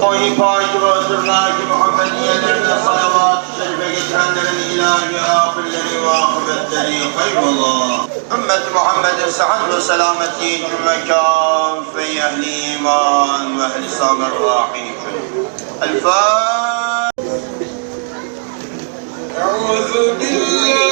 Koyu paki ve özürlaki Muhammediyelerine salavat-ı şerife getirenlerin ilahi akılleri ve akıbetleri hayrola. Ümmet-i Muhammed'in sıhhat ve selameti cümle kâfe ehli iman ve ehli sabır rahim. El-Fatiha. أعوذ بالله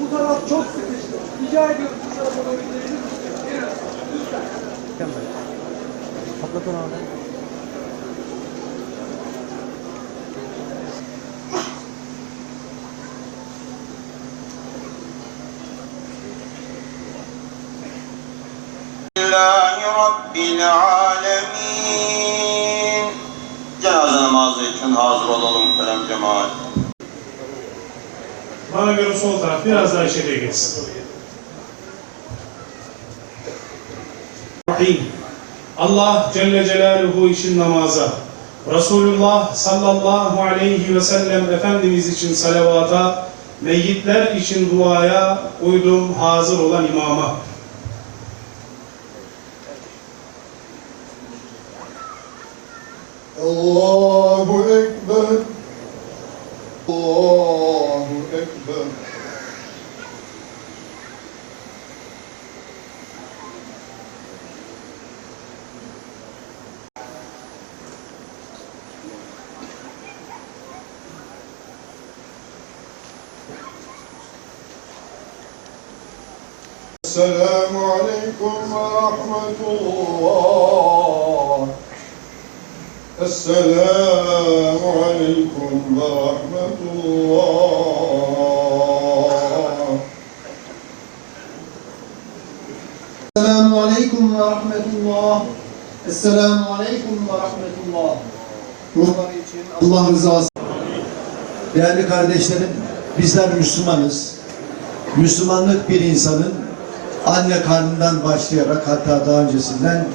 Bu taraf çok sıkıştı. Rica ediyorum bu tarafa doğru? Biraz. Lütfen. Lillahi Rabbil Alemin. Hazır olalım muhterem cemaat. Bana göre sol taraf biraz daha içeriye geçsin. Rahim. Allah Celle Celaluhu için namaza, Resulullah sallallahu aleyhi ve sellem Efendimiz için salavata, meyyitler için duaya uydum hazır olan imama. Allahu Ekber. Allahu Ekber. السلام عليكم ورحمة الله السلام عليكم ورحمة الله Esselamu Aleyküm ve Rahmetullah. Esselamu Aleyküm ve Rahmetullah. Ruhları için Allah rızası. Değerli kardeşlerim, bizler Müslümanız. Müslümanlık bir insanın anne karnından başlayarak hatta daha öncesinden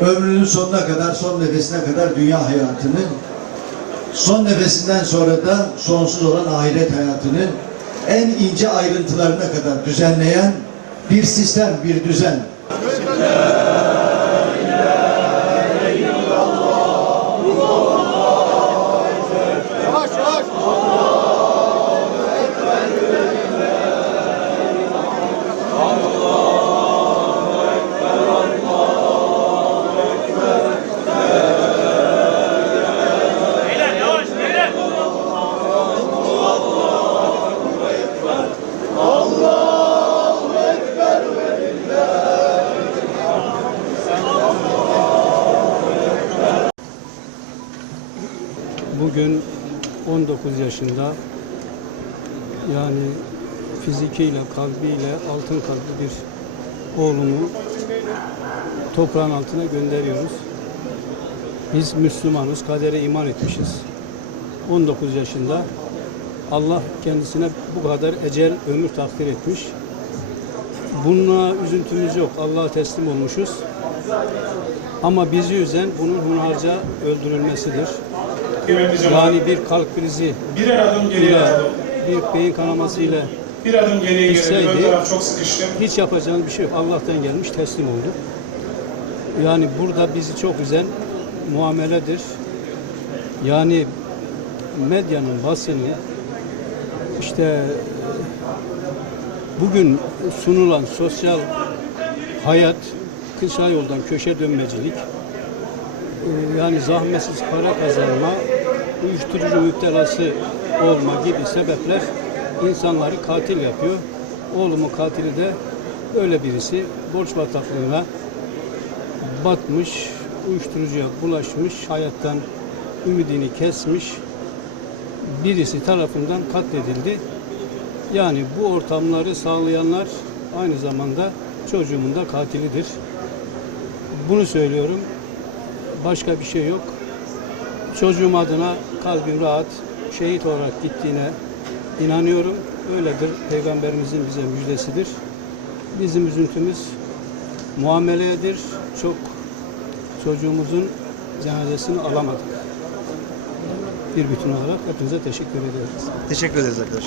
ömrünün sonuna kadar, son nefesine kadar dünya hayatını, son nefesinden sonra da sonsuz olan ahiret hayatını en ince ayrıntılarına kadar düzenleyen bir sistem, bir düzen. Bugün 19 yaşında yani fizikiyle, kalbiyle altın kalpli bir oğlumu toprağın altına gönderiyoruz. Biz Müslümanız, kadere iman etmişiz. 19 yaşında Allah kendisine bu kadar ecel, ömür takdir etmiş. Bununla üzüntümüz yok. Allah'a teslim olmuşuz. Ama bizi üzen bunun hunharca öldürülmesidir. Kıymetli cemaat, Yani bir kalp krizi birer adım geriye ile, atalım. bir beyin kanaması ile Bir adım geriye gelelim. Ön taraf çok sıkıştı. hiç yapacağımız bir şey yok. Allah'tan gelmiş teslim olduk. Yani burada bizi çok üzen muameledir. Yani medyanın, basının işte bugün sunulan sosyal hayat kısa yoldan köşe dönmecilik e, yani zahmetsiz para kazanma uyuşturucu müptelası olma gibi sebepler insanları katil yapıyor. Oğlumun katili de öyle birisi borç bataklığına batmış, uyuşturucuya bulaşmış, hayattan ümidini kesmiş birisi tarafından katledildi. Yani bu ortamları sağlayanlar aynı zamanda çocuğumun da katilidir. Bunu söylüyorum. Başka bir şey yok. Çocuğum adına kalbim rahat. Şehit olarak gittiğine inanıyorum. Öyledir. Peygamberimizin bize müjdesidir. Bizim üzüntümüz muameledir. Çok çocuğumuzun cenazesini alamadık. Bir bütün olarak hepinize teşekkür ediyoruz. Teşekkür ederiz arkadaşlar.